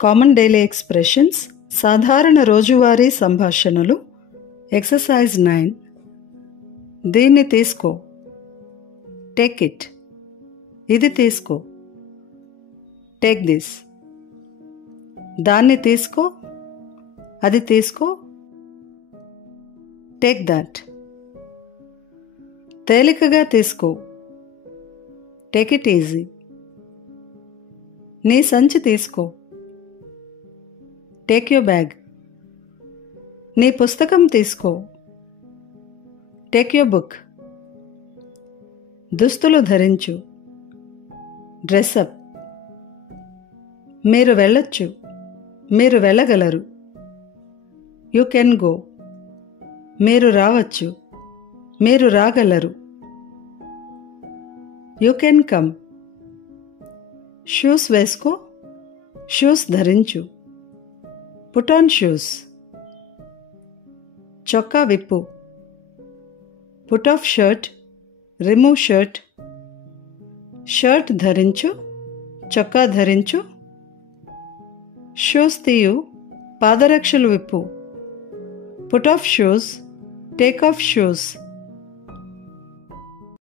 Common daily expressions సాధారణ రోజువారీ సంభాషణలు ఎక్సర్సైజ్ 9. దీన్ని తీసుకో, టేక్ ఇట్. ఇది తీసుకో, టేక్ దిస్. దాన్ని తీసుకో, అది తీసుకో, టేక్ దట్. తేలికగా తీసుకో, టేక్ ఇట్ ఈజీ. నీ సంచి తీసుకో, టేక్ యువర్ బ్యాగ్. నీ పుస్తకం తీసుకో, టేక్ యువర్ బుక్. దుస్తులు ధరించు, డ్రెస్అప్. మీరు వెళ్ళొచ్చు, మీరు వెళ్ళగలరు, యూ కెన్ గో. మీరు రావచ్చు, మీరు రాగలరు, యూ కెన్ కమ్. షూస్ వేసుకో, షూస్ ధరించు, పుట్ ఆన్ షూస్. చొక్కా విప్పు, put off shirt, remove shirt. Shirt ధరించు, చొక్కా ధరించు. షూస్ తీయు, పాదరక్షలు విప్పు. Put off shoes, take off shoes.